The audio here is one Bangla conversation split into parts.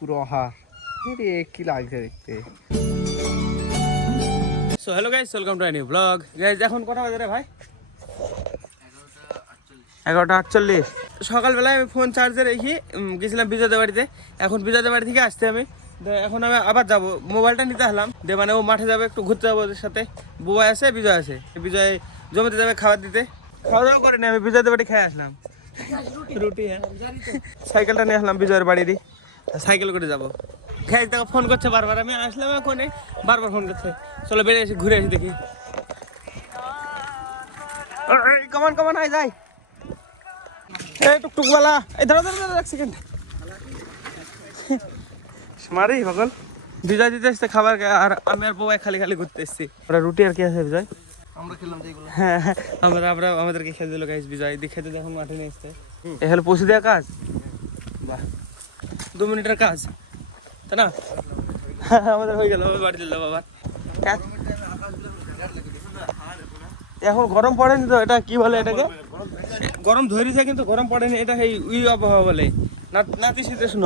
পুরো আহা কি লাগছে দেখতে। So hello guys, welcome to new blog. Guys এখন কটা বাজে রে ভাই? 11:48। সকালবেলায় আমি ফোন চার্জে রেখে গেছিলাম বিজয়দের বাড়িতে। এখন বিজয়দের বাড়ি থেকে আসতে আমি এখন আমি আবার যাবো, মোবাইলটা নিতে আসলাম দিয়ে, মানে ও মাঠে যাবে, একটু ঘুরতে যাবো ওদের সাথে। বুবাই আছে, বিজয় আছে। বিজয় জমিতে যাবে খাবার দিতে। খাওয়া দাওয়া করিনি, আমি বিজয়দের বাড়ি খেয়ে আসলাম রুটি। হ্যাঁ, সাইকেলটা নিয়ে আসলাম বিজয়ের বাড়িরই, সাইকেল করে যাবো। খেয়ে তাকে ফোন করছে বারবার, আমি আসলাম এখনই বারবার ফোন করছে। চলো বেরিয়ে এসে ঘুরে আসি দেখি। কমান কমান আয় যাই। এই টুকটুকওয়ালা, এই ধরো ধরো ধরো, এক সেকেন্ড মারি সকল। বিজয় দিতে এসছে খাবার, আর আমি আর বউয়াই খালি খালি ঘুরতে এসছি। ওরা রুটি আর কি আছে বিজয়? আমরা খেলাম যেগুলো। হ্যাঁ হ্যাঁ, আমরা আমাদেরকে খেতে দিল গাইস। বিজয় খেতে দেখুন মাঠে নিয়ে এসছে। এ হলো পৌঁছে দেওয়া কাজ। বাহ, 2 মিনিটের কাজ, তাই না? আমাদের হয়ে গেল, বাড়ি দিল বাবা। এখন গরম পড়েনি তো, এটা কি বলে এটাকে? গরম ধরেছে কিন্তু গরম পড়েনি, এটা এই আবহাওয়া বলে। নাতিশীতোষ্ণ,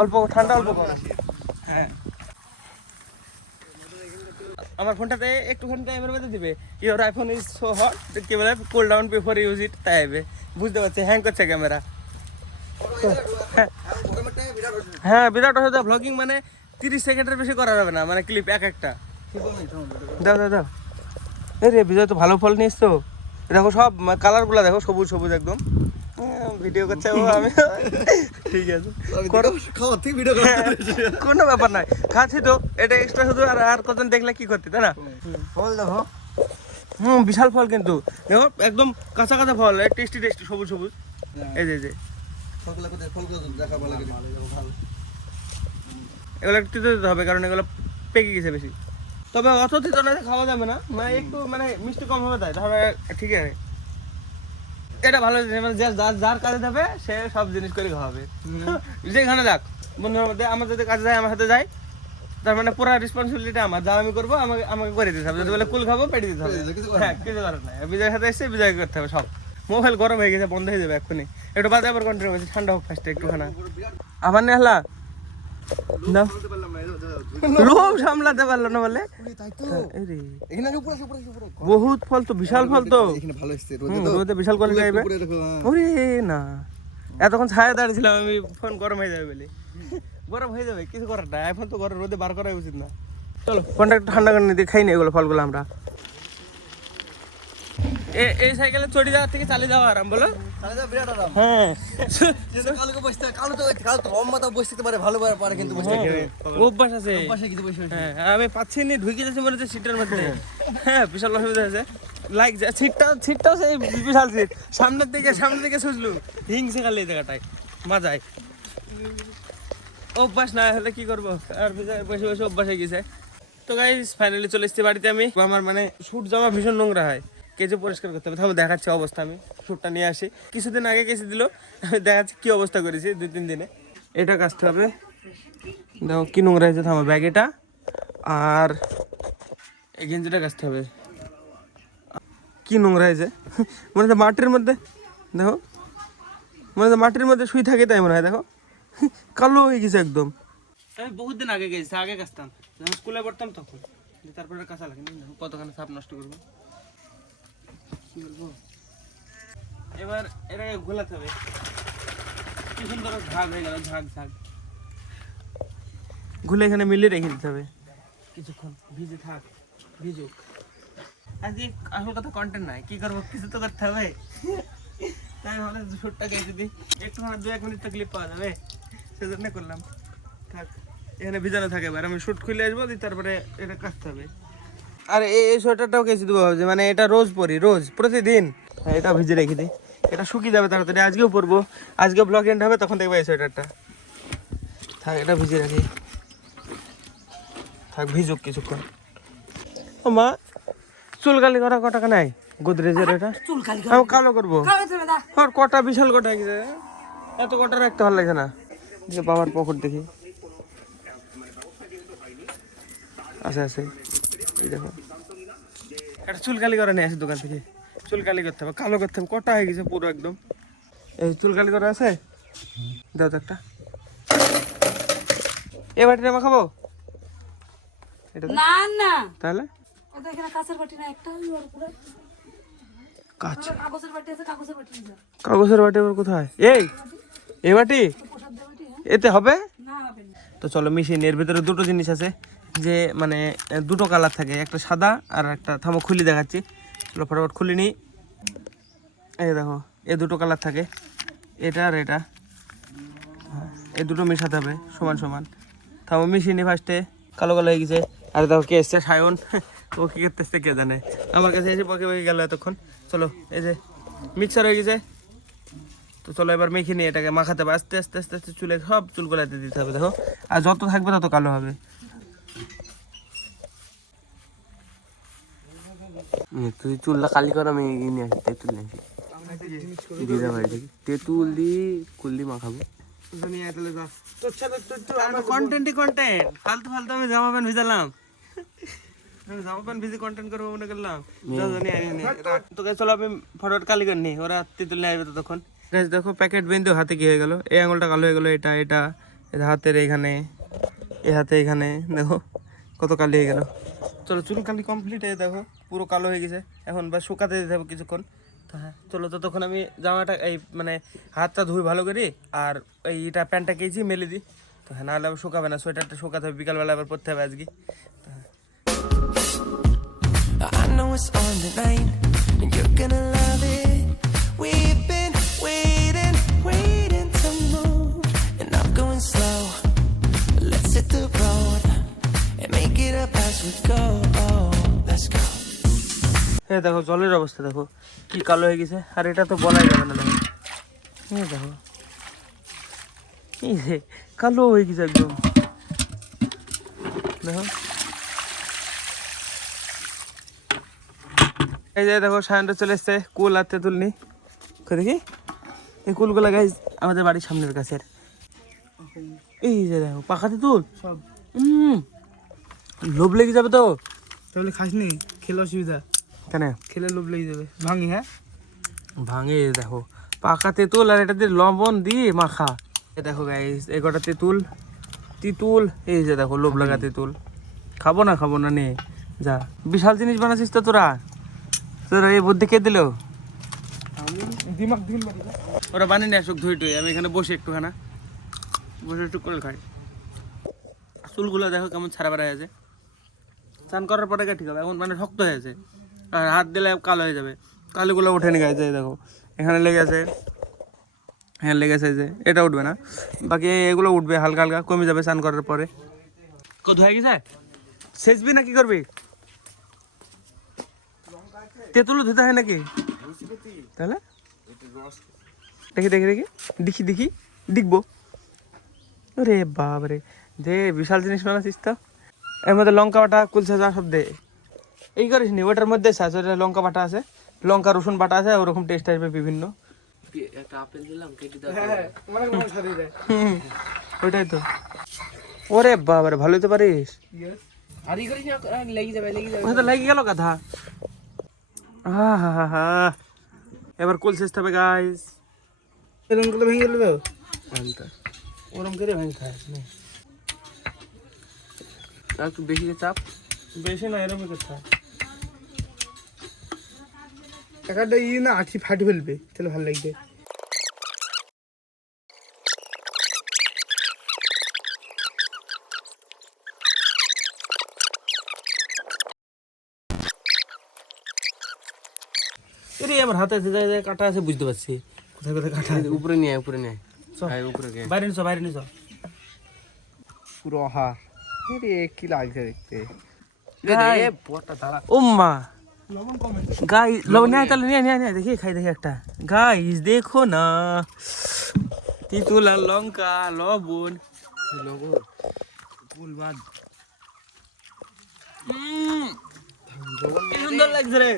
অল্প ঠান্ডা অল্প গরম। হ্যাঁ, আমার ফোনটাতে একটুখানি টাইমের মধ্যে দিবে your iPhone is so hot, কি বলে, cool down before use it, তাই হবে। বুঝতে পারছি, হ্যাং করছে ক্যামেরা। হ্যাঁ, বিরাট অসুবিধা। ব্লগিং মানে 30 সেকেন্ডের বেশি করা যাবে না, মানে ক্লিপ এক একটা। দাও দাও দাও। এই রে বিজয় তো ভালো ফল নিস তো। দেখো সব কালারগুলো দেখো, সবুজ সবুজ একদম। ভিডিও করছে ও, আমি ঠিক আছে, কোনো ব্যাপার নাই, খাচ্ছি তো। এটা এক্সট্রা শুধু, আর কতজন দেখলে কি করতে, তাই না? ফল দেখো, বিশাল ফল কিন্তু দেখো, একদম কাঁচা কাঁচা ফল, টেস্টি টেস্টি, সবুজ সবুজ। এই যে যে এগুলো একটু দিতে হবে, কারণ এগুলো পেকে গেছে বেশি। তবে অত দিতে না, খাওয়া যাবে না, মানে একটু মানে মিষ্টি কম হবে, তাই তাহলে ঠিক আছে। এটা ভালো, মানে যার কাজে যাবে সে সব জিনিস করে খাওয়াবে। যেখানে যাক, বন্ধুর মধ্যে আমার যদি কাজে যায়, আমার সাথে যায়, তার মানে পুরো রেসপন্সিবিলিটি আমার। যা আমি করবো আমাকে করে দিতে হবে। যদি বলে কুল খাবো, পেটে দিতে হবে। হ্যাঁ, কিছু করার নাই। বিজয়ের সাথে এসে বিজয় করতে হবে সব। মোবাইল গরম হয়ে গেছে, বন্ধ হয়ে যাবে এক্ষুনি। একটু বাদে আবার কন্টিনিউ করছি, ঠান্ডা হোক ফার্স্টে একটুখানা। আবার নিয়ে আসলা লোভ সামলাতে পারলো না বলে। বহুত ফল তো, বিশাল ফল তো, রোদে বিশাল কোয়ালিটি আইবে। ওরে না, এতক্ষণ ছায়া দাঁড়িয়েছিলাম আমি, ফোন গরম হয়ে যাবে বলে। গরম হয়ে যাবে, কিছু করার না, এখন তো রোদে বার করাই উচিত না। চলো ফোনটা একটু ঠান্ডা করে নিতে, খাই নি এগুলো ফলগুলো আমরা। এই সাইকেলে চড়ে যাওয়ার থেকে চালিয়ে যাওয়া আরাম, বলো? হ্যাঁ, অভ্যাস আছে। হ্যাঁ, আমি পাচ্ছি নি, ঢুকে যাচ্ছে মনে হচ্ছে সিটের মধ্যে। হ্যাঁ, বিশাল অসুবিধা আছে। লাইক সিটটাও সেই বিশাল সিট, সামনের দিকে সুঝলু হিংসে খালি এই জায়গাটায় মাজায়। অভ্যাস না হলে কি করবো, আর বসে বসে অভ্যাস হয়ে গেছে। তো গাইস ফাইনালি চলে এসেছি বাড়িতে আমি। আমার মানে স্যুট জামা ভীষণ নোংরা হয়, কেচে পরিষ্কার করতে হবে। তাহলে দেখাচ্ছি অবস্থা, আমি স্যুটটা নিয়ে আসি, কিছুদিন আগে কেচে দিল, আমি দেখাচ্ছি কি অবস্থা করেছি 2-3 দিনে। এটা কাচতে হবে, দেখো কি নোংরা হয়েছে। থামো, ব্যাগ এটা আর এই গেঞ্জিটা কাচতে হবে, কি নোংরা হয়েছে। মনে হচ্ছে মাটির মধ্যে, দেখো মনে হচ্ছে মাটির মধ্যে শুয়ে থাকে, তাই মনে হয়। দেখো কালো হয়ে গেছে একদম। আমি বহুত দিন আগে গেছি, আগে কাচতাম যখন স্কুলে পড়তাম তখন, তারপরে কাঁচা লাগে না, কতখানি সাপ নষ্ট করবো, কি বলবো। এবার এটাকে ঘোলাতে হবে, কি সুন্দর ঝাগ হয়ে গেল, ঝাগ ঘুলে এখানে মিলিয়ে রেখে দিতে হবে কিছুক্ষণ, ভিজে থাক, ভিজুক। আজকে আসল কথা কন্টেন্ট নাই, কি করবো, কিছু তো করতে হবে। তাই ভাবলাম শুটটা গেছে দিই, একটুখানি 2-1 মিনিট তো ক্লিপ পাওয়া যাবে, সেজন্য করলাম। থাক, এখানে ভিজানো থাকে। এবার আমি শুট খুলে আসবো, তারপরে এটা কাচতে হবে। আর এই সোয়েটারটাও কেচে দেবো ভাবছি, মানে এটা রোজ পরি, রোজ প্রতিদিন। হ্যাঁ, এটা ভিজে রেখে দিই, এটা শুকিয়ে যাবে তাড়াতাড়ি। আজকেও পরবো, আজকে ব্লগ এন্ড হবে, তখন দেখবো এই সোয়েটারটা। থাক, এটা ভিজে রাখি, থাক ভিজুক কিছুক্ষণ। ও মা, চুলকালি করা কটা নাই গোদরেজের, এটা আমি কালো করবো। কটা বিশাল কটা গেছে, এত কটা রাখতে ভালো লাগছে না। বাবার পকেট দেখি, আছে, এই দেখো, একটা চুলকালি করা নিয়ে আসে দোকান থেকে। চুলকালি করতে হবে, কালো করতে হবে, কটা হয়ে গেছে পুরো একদম। এই চুলকালি করা আছে, দাও তো একটা। এ বাটিটা মাখাবো এটা না না তাহলে ওটা এখানে কাঁচের বাটি না একটা ওর উপরে কাঁচ কাগজের বাটি আছে কাগজের বাটি নিয়ে যাও। কাগজের বাটি আবার কোথায় এই বাটি প্রসাদ দেওয়া বাটি হ্যাঁ এতে হবে না হবে না তো চলো মেশিন এর ভিতরে দুটো জিনিস আছে যে মানে দুটো কালার থাকে একটা সাদা আর একটা থামো খুলি দেখাচ্ছি চলো ফটাফট খুলি নি এই দেখো এই দুটো কালার থাকে এটা আর এটা হ্যাঁ, এই দুটো মেশাতে হবে সমান সমান থামো মেশিনে ফার্স্টে কালো কালো হয়ে গেছে আর দেখো কে এসছে সায়ন ও কি করতেছে কে জানে আমার কাছে এসে বকে বকে গেল এতক্ষণ চলো এই যে মিক্সার হয়ে গেছে তো চলো এবার মেখে নিয়ে এটাকে মাখাতে হবে আস্তে আস্তে আস্তে আস্তে চুলে সব চুলগুলাতে দিতে হবে দেখো আর যত থাকবে তত কালো হবে তুই চুলটা কালি কর আমি নিয়ে আসি তেঁতুল নিয়ে আসি দিদা বাড়ি থেকে তেঁতুল দি কুল্লি মাখাবো কন্টেন্টই কন্টেন্ট ফালতু ফালতু আমি জামা প্যান্ট ভিজালাম আমি জামা প্যান্ট ভিজে কন্টেন্ট করবো মনে করলাম তোকে চলো আমি ফটোট কালি করিনি ওরা তেঁতুল নিয়ে আসবে ততক্ষণ দেখো প্যাকেট বেঁধেও হাতে কি হয়ে গেল এই আঙুলটা কালো হয়ে গেলো এটা এটা এটা হাতের এখানে এ হাতে এখানে দেখো কত কালি হয়ে গেল চলো চুল কালি কমপ্লিট হয়ে দেখো পুরো কালো হয়ে গেছে এখন বা শুকাতে দিতে হবে কিছুক্ষণ তো হ্যাঁ চলো ততক্ষণ আমি জামাটা এই মানে হাতটা ধুই ভালো করি আর এইটা প্যান্টটা কেছি মেলে দিই তো হ্যাঁ নাহলে আবার শুকাবে না সোয়েটারটা শুকাতে হবে বিকালবেলা আবার পরতে হবে আজকে তো হ্যাঁ I know it's on tonight, and you're gonna love it. We've been waiting to move, and I'm going slow. Let's hit the road and make it up as we go. Oh, let's go. হ্যাঁ দেখো জলের অবস্থা দেখো কি কালো হয়ে গেছে আর এটা তো বলাই যাবে না দেখো হ্যাঁ দেখো এই যে কালো হয়ে গেছে একদম দেখো এই যে দেখো সায়নটা চলে এসছে কুল আর তেঁতুল নি দেখি এই কুলগুলা গাইজ আমাদের বাড়ির সামনের গাছের এই যে দেখো পাকা তেঁতুল সব লোভ লেগে যাবে তো তাহলে খাসনি খেলে অসুবিধা কেন খেলে লোভ লেগে যাবে ভাঙি হ্যাঁ ভাঙে দেখো পাকা তেঁতুল আর এটা দিয়ে লবণ দিয়ে মাখা এ দেখো গাইস এই কটা তেঁতুল তিতুল এই যে দেখো লোভ লাগা তেঁতুল খাবো না নে যা বিশাল জিনিস বানাচ্ছিস তো তোরা তোরা এই বুদ্ধি কে দিল দিমাগ দিন ওরা বানিয়ে নিয়ে আসুক ধুই টুই আমি এখানে বসে একটুখানা বসে একটু করে খাই চুলগুলো দেখো কেমন ছাড়া বেড়া আছে স্নান করার পরে ঠিক হবে এখন মানে শক্ত হয়ে আছে আর হাত দিলে কালো হয়ে যাবে কালোগুলো উঠে নিয়ে গেছে দেখো এখানে লেগে আছে হ্যাঁ লেগেছে যে এটা উঠবে না বাকি এগুলো উঠবে হালকা হালকা কমে যাবে স্নান করার পরে কত হয়ে গেছে সেচবি না কি করবি তেঁতুলও ধুতে হয় নাকি তাহলে দেখি দেখি দেখি দেখি দেখি দেখবো রে বাবারে দে বিশাল জিনিস বানাচ্ছিস তো এর মধ্যে লঙ্কা বাটা কুলসা যা সব দে এই করিস নি ওটার মধ্যে লঙ্কা বাটা আছে লঙ্কা রসুন বাটা আছে ওরকম টেস্ট আসবে বিভিন্ন একটা আপেল দিলাম কেটে দাও ওইটাই তো ওরে বাবারে ভালোই তো পারিস আর ই করিস না লেগে যাবে ওটা তো লেগে গেল কথা এবার কুল শেষ হবে গাইস এরকম করে ভেঙে গেলে ওরম করে ভাঙি খাস না আর একটু বেশি চাপ বেশি না এরকম করতে টাকাটা না আঠি ফাটি ফেলবে তাহলে ভালো লাগবে আমার হাতে কাটা আছে বুঝতে পারছি কোথায় কোথায় কাটা আছে উপরে নিয়ে আয় উপরে বাইরে নিছো বাইরে নিছো পুরো আহার কি লাগছে দেখতে উম্মা গাই লবণ নিয়ে তাহলে নিয়ে দেখি খাই দেখি একটা গাইস দেখো না তিতুল আর লঙ্কা লবণ ফুলবাদ কি সুন্দর লাগছে রে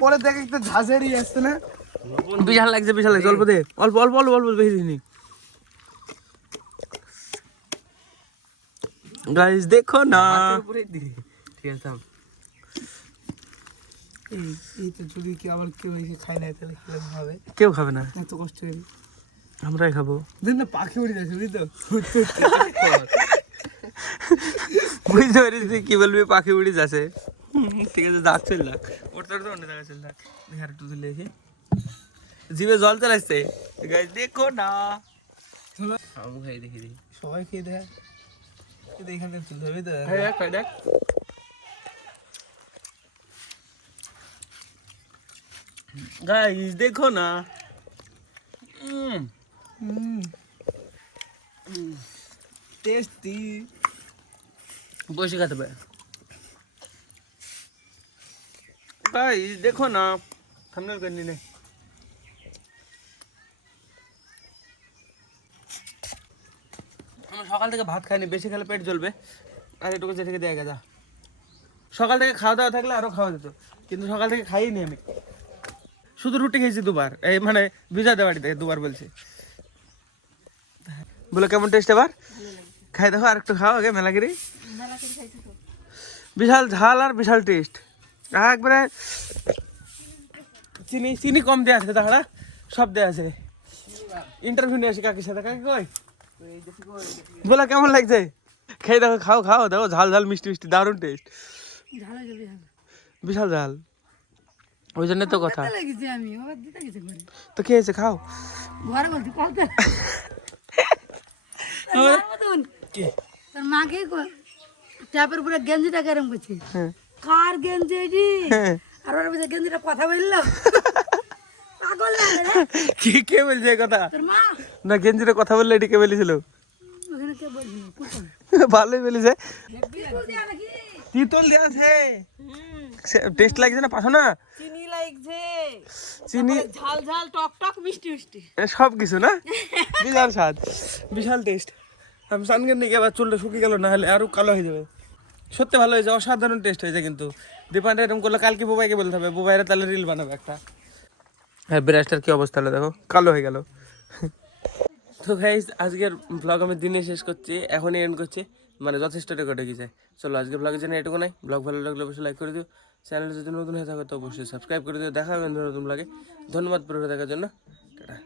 পরে দেখ একটা ঝাঁঝারি আসছে না বিশাল লাগছে অল্প দে অল্প অল্প অল্প অল্প বেশি দিনি গাইস দেখো না ঠিক আছে এই তো যদি কি আবার কেউ এসে খায় না তাহলে কিরকম হবে কেউ খাবে না এত কষ্ট করে আমরাই খাবো। দেখ না পাখি উড়ে যাচ্ছে বুঝলি তো বুঝতে পেরেছি কি বলবি, পাখি উড়ে যাচ্ছে। ঠিক আছে, যাক চল যাক, ওটা তো অন্য জায়গায় চল যাক। দেখে আর একটু তুলে এসে জিভে জল চলে গাইস, দেখো না। আমি খাই দেখি দেখি সবাই খেয়ে দেয়, এখান থেকে তুলতে হবে তো। খাই দেখ। গাইস দেখো না, টেস্টি। বসে খেতে পারে। গাইস দেখো না, থাম্বনেল করে নিলে। আমি সকাল থেকে ভাত খাইনি, বেশি খেলে পেট জ্বলবে। আর এটুকু যে থেকে দেয়া গেছে। সকাল থেকে খাওয়া দাওয়া থাকলে আরো খাওয়া যেত, কিন্তু সকাল থেকে খাইনি আমি। শুধু রুটি খেয়েছি দুবার, এই মানে বিজাতে বাড়িতে দুবার বলছি। বলে কেমন টেস্ট এবার? খাই দেখো, আর একটু খাও আগে মেলাগিরি। বিশাল ঝাল আর বিশাল টেস্ট। একবারে চিনি চিনি কম দেওয়া আছে, তাহলে সব দেওয়া আছে। ইন্টারভিউ নিয়ে আসি কাকির সাথে, কাকি কই বলে কেমন লাগছে? খেয়ে দেখো, খাও খাও দেখো, ঝাল ঝাল মিষ্টি মিষ্টি দারুণ টেস্ট। ঝাল হয়ে যাবে বিশাল ঝাল, ওই জন্য তো কথা। লেগেছে আমি আবার দিতে গেছে ঘরে তো খেয়েছে, খাও। ঘরে বলতে পারতে কি তোর মাকে ট্যাপের উপরে গেঞ্জিটা কেরম করছে, হ্যাঁ কার গেঞ্জি এটি? হ্যাঁ। আর ওর মধ্যে গেঞ্জিটা কথা বললো, পাগল না রে? কি কে বলছে এই কথা? তোর মা না গেঞ্জিরে কথা বললে এটি কে বলেছিল? ওখানে কে বলবি ভালোই বলেছে। নাকি তিতল দেওয়া আছে, টেস্ট লাগছে না? পাশো না চিনি লাগছে, চিনি, ঝাল ঝাল টক টক মিষ্টি মিষ্টি সব কিছু না, বিশাল স্বাদ, বিশাল টেস্ট। আমি সানগেন নিয়ে আবার চুলটা শুকিয়ে গেল, না হলে আরো কালো হয়ে যাবে। সত্যি ভালো হয়েছে, অসাধারণ টেস্ট হয়েছে। কিন্তু দীপানটা এরকম করলে কালকে বুবাইকে বলতে হবে, বুবাইরা তাহলে রিল বানাবে একটা। হ্যাঁ, ব্রাশটার কি অবস্থা হলো দেখো, কালো হয়ে গেল। তো গাইস আজকের ব্লগ আমি দিনে শেষ করছি, এখনই এন্ড করছি, মানে যথেষ্ট রেকর্ড হয়ে গেছে। চলো আজকের ব্লগের জন্য এটুকু নাই। ব্লগ ভালো লাগলে অবশ্যই লাইক করে দিও, চ্যানেলে যদি নতুন হয়ে থাকে তো অবশ্যই সাবস্ক্রাইব করে দিও। দেখা হবে নতুন ব্লগে। ধন্যবাদ পুরো দেখার জন্য, টাটা।